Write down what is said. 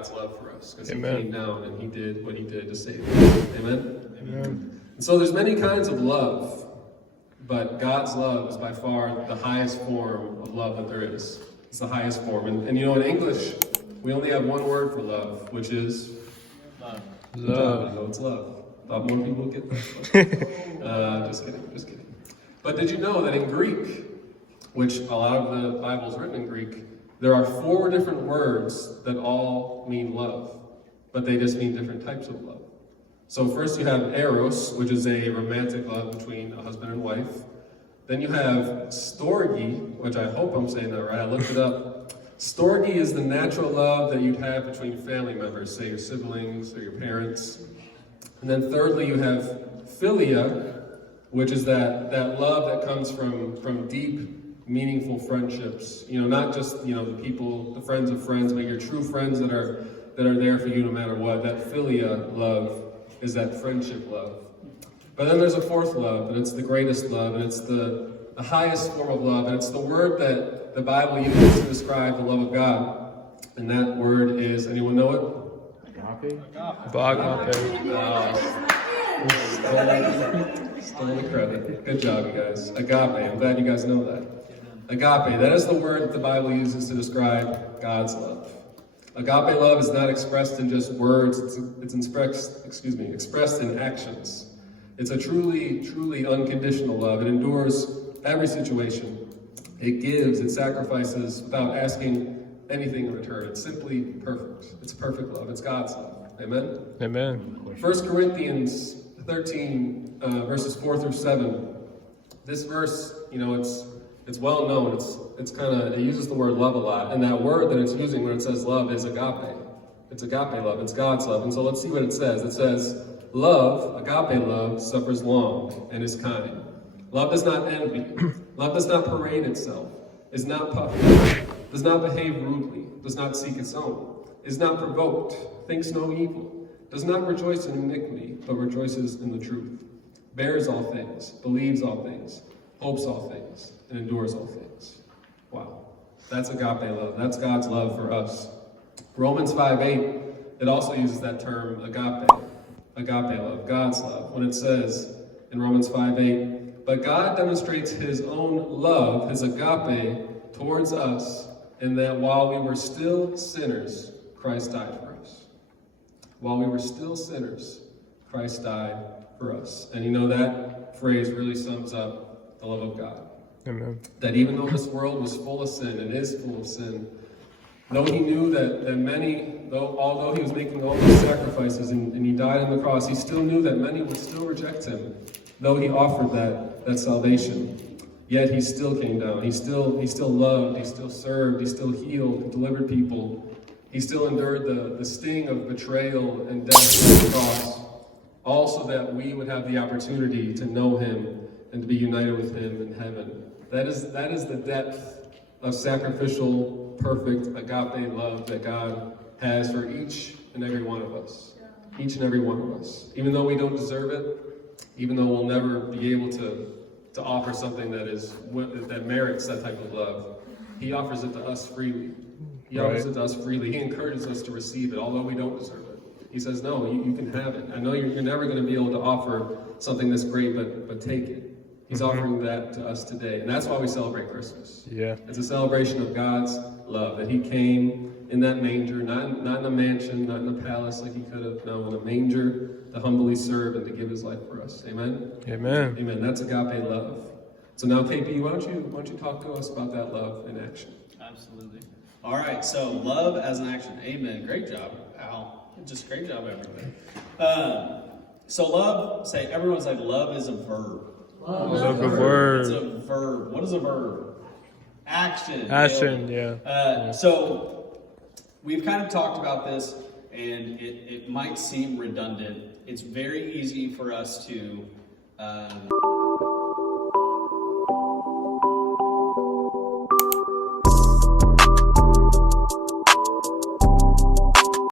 God's love for us, because he Amen. came down and he did what he did to save us. Amen? Amen. And so there's many kinds of love, but God's love is by far the highest form of love that there is. It's the highest form. And you know, in English, we only have one word for love, which is Love. Love. No, it's love. Thought more people would get that. Just kidding. But did you know that in Greek, which a lot of the Bible is written in Greek, there are 4 different words that all mean love, but they just mean different types of love. So first you have eros, which is a romantic love between a husband and wife. Then you have storge, which I hope I'm saying that right. I looked it up. Storge is the natural love that you'd have between family members, say your siblings or your parents. And then thirdly, you have philia, which is that love that comes from deep, meaningful friendships. You know, not just, you know, the friends of friends, but your true friends that are there for you no matter what. That philia love is that friendship love. But then there's a 4th love, and it's the greatest love, and it's the highest form of love, and it's the word that the Bible uses to describe the love of God. And that word is, anyone know it? Agape. Stole the credit. Good job, you guys. Agape. I'm glad you guys know that. Agape. That is the word that the Bible uses to describe God's love. Agape love is not expressed in just words. It's expressed in actions. It's a truly unconditional love. It endures every situation. It gives. It sacrifices without asking anything in return. It's simply perfect. It's perfect love. It's God's love. Amen? Amen. 1 Corinthians 13, verses 4 through 7. This verse, you know, it's well known. It uses the word love a lot. And that word that it's using when it says love is agape. It's agape love. It's God's love. And so let's see what it says. It says, love, agape love, suffers long and is kind. Love does not envy. Love does not parade itself, is not puffed up, does not behave rudely, does not seek its own, is not provoked, thinks no evil, does not rejoice in iniquity, but rejoices in the truth, bears all things, believes all things, hopes all things, and endures all things. Wow. That's agape love. That's God's love for us. Romans 5:8, it also uses that term agape love, God's love, when it says in Romans 5:8, but God demonstrates his own love, his agape, towards us, in that while we were still sinners, Christ died for us. While we were still sinners, Christ died for us. And you know, that phrase really sums up the love of God. Amen. That even though this world was full of sin and is full of sin, though he knew that many, although he was making all these sacrifices and he died on the cross, he still knew that many would still reject him, though he offered that salvation. Yet he still came down. He still loved, he still served, he still healed, he delivered people. He still endured the sting of betrayal and death on the cross, all so that we would have the opportunity to know him and to be united with him in heaven. That is the depth of sacrificial, perfect, agape love that God has for each and every one of us. Each and every one of us. Even though we don't deserve it, even though we'll never be able to offer something that merits that type of love, he offers it to us freely. He offers it to us freely. He encourages us to receive it, although we don't deserve it. He says, no, you can have it. I know you're never going to be able to offer something this great, but take it. He's offering that to us today. And that's why we celebrate Christmas. Yeah. It's a celebration of God's love, that he came in that manger, not in a mansion, not in a palace like he could have, no, in a manger to humbly serve and to give his life for us. Amen? Amen. Amen. That's agape love. So now, KP, why don't you talk to us about that love in action? Absolutely. All right, so love as an action. Amen. Great job, Al. Just great job, everybody. So love, everyone say love is a verb. Love is a verb. It's a verb. What is a verb? Action. Action, yeah. So we've kind of talked about this, and it might seem redundant. It's very easy for us to